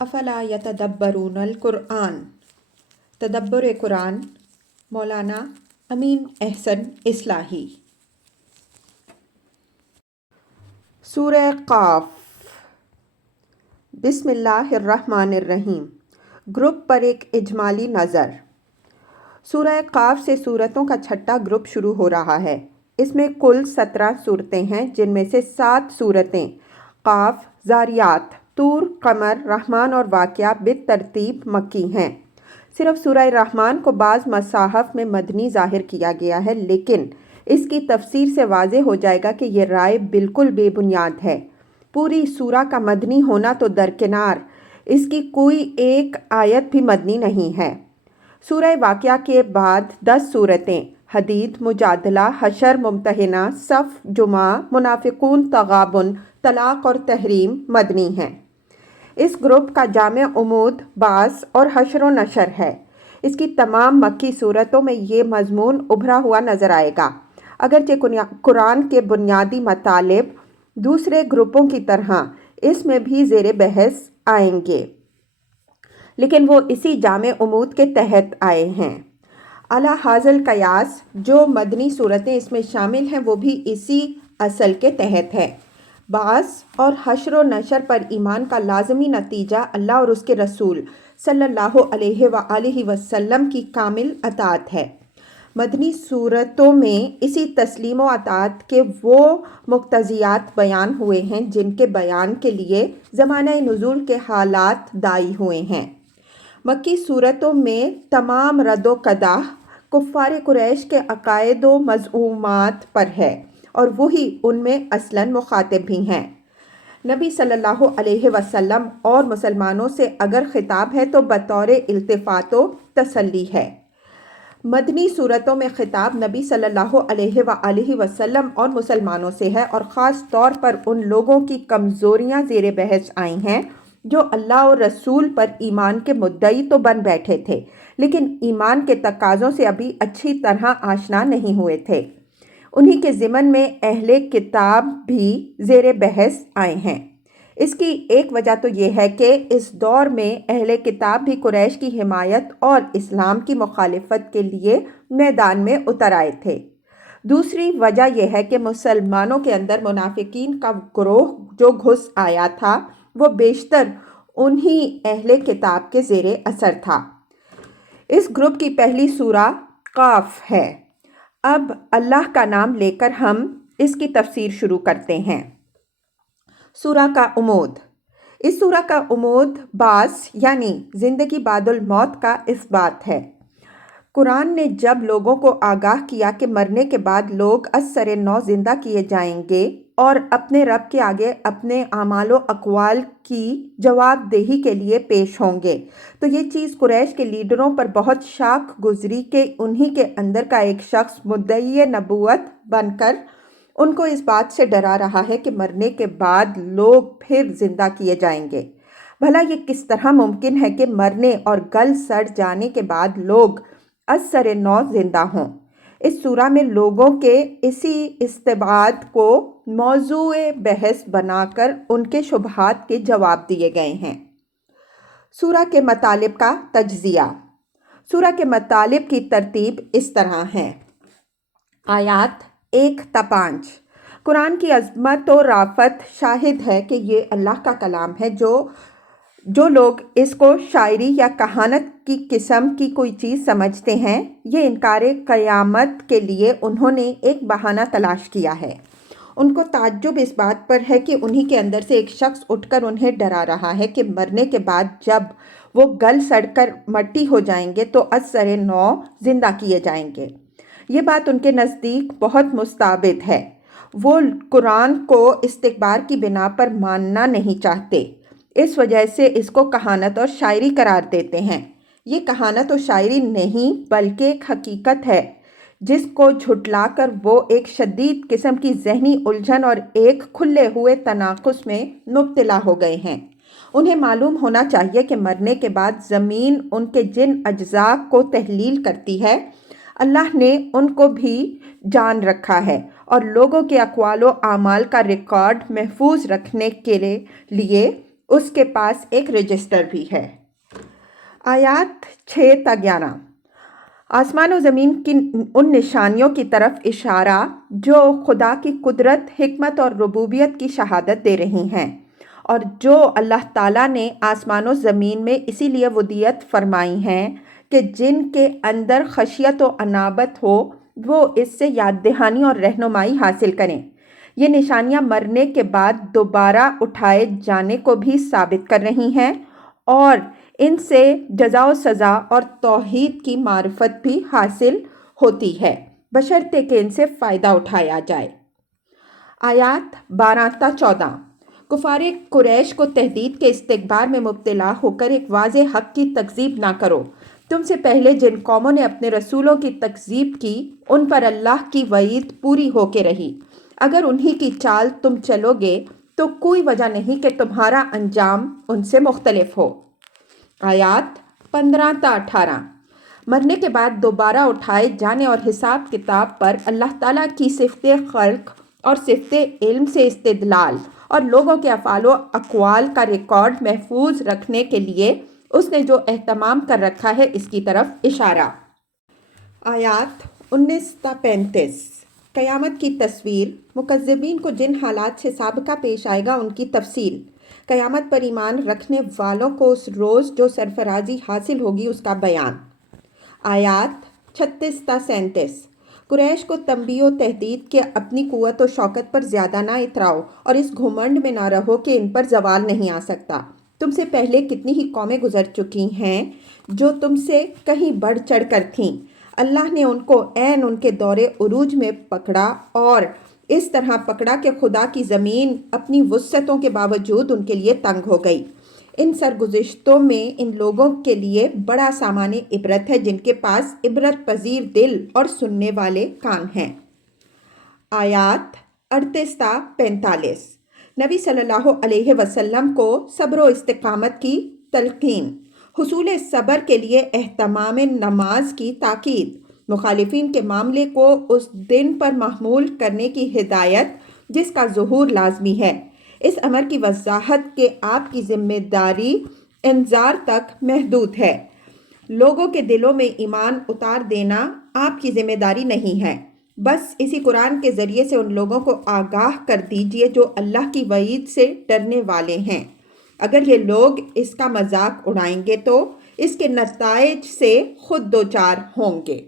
افلا یتدبرون القرآن، تدبر قرآن، مولانا امین احسن اصلاحی۔ سورہ قاف۔ بسم اللہ الرحمن الرحیم۔ گروپ پر ایک اجمالی نظر۔ سورہ قاف سے سورتوں کا چھٹا گروپ شروع ہو رہا ہے۔ اس میں کل 17 سورتیں ہیں، جن میں سے 7 سورتیں قاف، ذاریات، طور، قمر، رحمان اور واقعہ بالترتیب مکی ہیں۔ صرف سورہ رحمان کو بعض مصاحف میں مدنی ظاہر کیا گیا ہے، لیکن اس کی تفسیر سے واضح ہو جائے گا کہ یہ رائے بالکل بے بنیاد ہے۔ پوری سورہ کا مدنی ہونا تو درکنار، اس کی کوئی ایک آیت بھی مدنی نہیں ہے۔ سورہ واقعہ کے بعد 10 سورتیں حدید، مجادلہ، حشر، ممتحنہ، صف، جمعہ، منافقون، تغابن، طلاق اور تحریم مدنی ہیں۔ اس گروپ کا جامع عمود بعث اور حشر و نشر ہے۔ اس کی تمام مکی صورتوں میں یہ مضمون ابھرا ہوا نظر آئے گا، اگرچہ قرآن کے بنیادی مطالب دوسرے گروپوں کی طرح اس میں بھی زیر بحث آئیں گے، لیکن وہ اسی جامع عمود کے تحت آئے ہیں۔ علی ھذا القیاس جو مدنی صورتیں اس میں شامل ہیں وہ بھی اسی اصل کے تحت ہیں۔ بعث اور حشر و نشر پر ایمان کا لازمی نتیجہ اللہ اور اس کے رسول صلی اللہ علیہ وآلہ وسلم کی کامل اطاعت ہے۔ مدنی صورتوں میں اسی تسلیم و اطاعت کے وہ مقتضیات بیان ہوئے ہیں جن کے بیان کے لیے زمانہ نزول کے حالات داعی ہوئے ہیں۔ مکی صورتوں میں تمام رد و قدح کفار قریش کے عقائد و مذمومات پر ہے، اور وہی ان میں اصلاً مخاطب بھی ہیں۔ نبی صلی اللہ علیہ وسلم اور مسلمانوں سے اگر خطاب ہے تو بطور التفات و تسلی ہے۔ مدنی صورتوں میں خطاب نبی صلی اللہ علیہ وآلہ وسلم اور مسلمانوں سے ہے، اور خاص طور پر ان لوگوں کی کمزوریاں زیر بحث آئی ہیں جو اللہ اور رسول پر ایمان کے مدعی تو بن بیٹھے تھے، لیکن ایمان کے تقاضوں سے ابھی اچھی طرح آشنا نہیں ہوئے تھے۔ انہی کے ضمن میں اہل کتاب بھی زیر بحث آئے ہیں۔ اس کی ایک وجہ تو یہ ہے کہ اس دور میں اہل کتاب بھی قریش کی حمایت اور اسلام کی مخالفت کے لیے میدان میں اتر آئے تھے۔ دوسری وجہ یہ ہے کہ مسلمانوں کے اندر منافقین کا گروہ جو گھس آیا تھا وہ بیشتر انہی اہل کتاب کے زیر اثر تھا۔ اس گروپ کی پہلی سورہ قاف ہے۔ اب اللہ کا نام لے کر ہم اس کی تفسیر شروع کرتے ہیں۔ سورہ کا عمود۔ اس سورہ کا عمود بعث یعنی زندگی بعد الموت کا اثبات ہے۔ قرآن نے جب لوگوں کو آگاہ کیا کہ مرنے کے بعد لوگ از سر نو زندہ کیے جائیں گے اور اپنے رب کے آگے اپنے اعمال و اقوال کی جواب دہی کے لیے پیش ہوں گے، تو یہ چیز قریش کے لیڈروں پر بہت شاق گزری کہ انہی کے اندر کا ایک شخص مدعی نبوت بن کر ان کو اس بات سے ڈرا رہا ہے کہ مرنے کے بعد لوگ پھر زندہ کیے جائیں گے۔ بھلا یہ کس طرح ممکن ہے کہ مرنے اور گل سڑ جانے کے بعد لوگ از سر نو زندہ ہوں؟ اس سورہ میں لوگوں کے اسی استبعاد کو موضوع بحث بنا کر ان کے شبہات کے جواب دیے گئے ہیں۔ سورہ کے مطالب کا تجزیہ۔ سورہ کے مطالب کی ترتیب اس طرح ہے۔ آیات 1 تا 5۔ قرآن کی عظمت و رافت شاہد ہے کہ یہ اللہ کا کلام ہے۔ جو لوگ اس کو شاعری یا کہانت کی قسم کی کوئی چیز سمجھتے ہیں، یہ انکار قیامت کے لیے انہوں نے ایک بہانہ تلاش کیا ہے۔ ان کو تعجب اس بات پر ہے کہ انہی کے اندر سے ایک شخص اٹھ کر انہیں ڈرا رہا ہے کہ مرنے کے بعد جب وہ گل سڑ کر مٹی ہو جائیں گے تو از سر نو زندہ کیے جائیں گے۔ یہ بات ان کے نزدیک بہت مستبعد ہے۔ وہ قرآن کو استکبار کی بنا پر ماننا نہیں چاہتے، اس وجہ سے اس کو کہانت اور شاعری قرار دیتے ہیں۔ یہ کہانت و شاعری نہیں بلکہ ایک حقیقت ہے جس کو جھٹلا کر وہ ایک شدید قسم کی ذہنی الجھن اور ایک کھلے ہوئے تناقض میں مبتلا ہو گئے ہیں۔ انہیں معلوم ہونا چاہیے کہ مرنے کے بعد زمین ان کے جن اجزاء کو تحلیل کرتی ہے، اللہ نے ان کو بھی جان رکھا ہے، اور لوگوں کے اقوال و اعمال کا ریکارڈ محفوظ رکھنے کے لیے اس کے پاس ایک رجسٹر بھی ہے۔ آیات 6 تا 11۔ آسمان و زمین کی ان نشانیوں کی طرف اشارہ جو خدا کی قدرت، حکمت اور ربوبیت کی شہادت دے رہی ہیں، اور جو اللہ تعالیٰ نے آسمان و زمین میں اسی لیے ودیت فرمائی ہیں کہ جن کے اندر خشیت و انابت ہو وہ اس سے یاد دہانی اور رہنمائی حاصل کریں۔ یہ نشانیاں مرنے کے بعد دوبارہ اٹھائے جانے کو بھی ثابت کر رہی ہیں، اور ان سے جزا و سزا اور توحید کی معرفت بھی حاصل ہوتی ہے، بشرطے کہ ان سے فائدہ اٹھایا جائے۔ آیات 12 تا 14۔ کفار قریش کو تہدید کے استکبار میں مبتلا ہو کر ایک واضح حق کی تکذیب نہ کرو۔ تم سے پہلے جن قوموں نے اپنے رسولوں کی تکذیب کی ان پر اللہ کی وعید پوری ہو کے رہی۔ اگر انہی کی چال تم چلو گے تو کوئی وجہ نہیں کہ تمہارا انجام ان سے مختلف ہو۔ آیات 15 تا 18۔ مرنے کے بعد دوبارہ اٹھائے جانے اور حساب کتاب پر اللہ تعالیٰ کی صفت خلق اور صفت علم سے استدلال اور لوگوں کے افعال و اقوال کا ریکارڈ محفوظ رکھنے کے لیے اس نے جو اہتمام کر رکھا ہے اس کی طرف اشارہ۔ آیات 19 تا 35۔ قیامت کی تصویر، مکذبین کو جن حالات سے سابقہ پیش آئے گا ان کی تفصیل، قیامت پر ایمان رکھنے والوں کو اس روز جو سرفرازی حاصل ہوگی اس کا بیان۔ آیات 36 تا 37۔ قریش کو تنبیہ و تہدید کہ اپنی قوت و شوکت پر زیادہ نہ اتراؤ اور اس گھمنڈ میں نہ رہو کہ ان پر زوال نہیں آ سکتا۔ تم سے پہلے کتنی ہی قومیں گزر چکی ہیں جو تم سے کہیں بڑھ چڑھ کر تھیں۔ اللہ نے ان کو عین ان کے دور عروج میں پکڑا اور اس طرح پکڑا کہ خدا کی زمین اپنی وسعتوں کے باوجود ان کے لیے تنگ ہو گئی۔ ان سرگزشتوں میں ان لوگوں کے لیے بڑا سامان عبرت ہے جن کے پاس عبرت پذیر دل اور سننے والے کان ہیں۔ آیات 38 تا 45۔ نبی صلی اللہ علیہ وسلم کو صبر و استقامت کی تلقین، حصول صبر کے لیے اہتمام نماز کی تاکید، مخالفین کے معاملے کو اس دن پر محمول کرنے کی ہدایت جس کا ظہور لازمی ہے، اس امر کی وضاحت کہ آپ کی ذمہ داری انذار تک محدود ہے، لوگوں کے دلوں میں ایمان اتار دینا آپ کی ذمہ داری نہیں ہے، بس اسی قرآن کے ذریعے سے ان لوگوں کو آگاہ کر دیجئے جو اللہ کی وعید سے ڈرنے والے ہیں۔ اگر یہ لوگ اس کا مذاق اڑائیں گے تو اس کے نتائج سے خود دوچار ہوں گے۔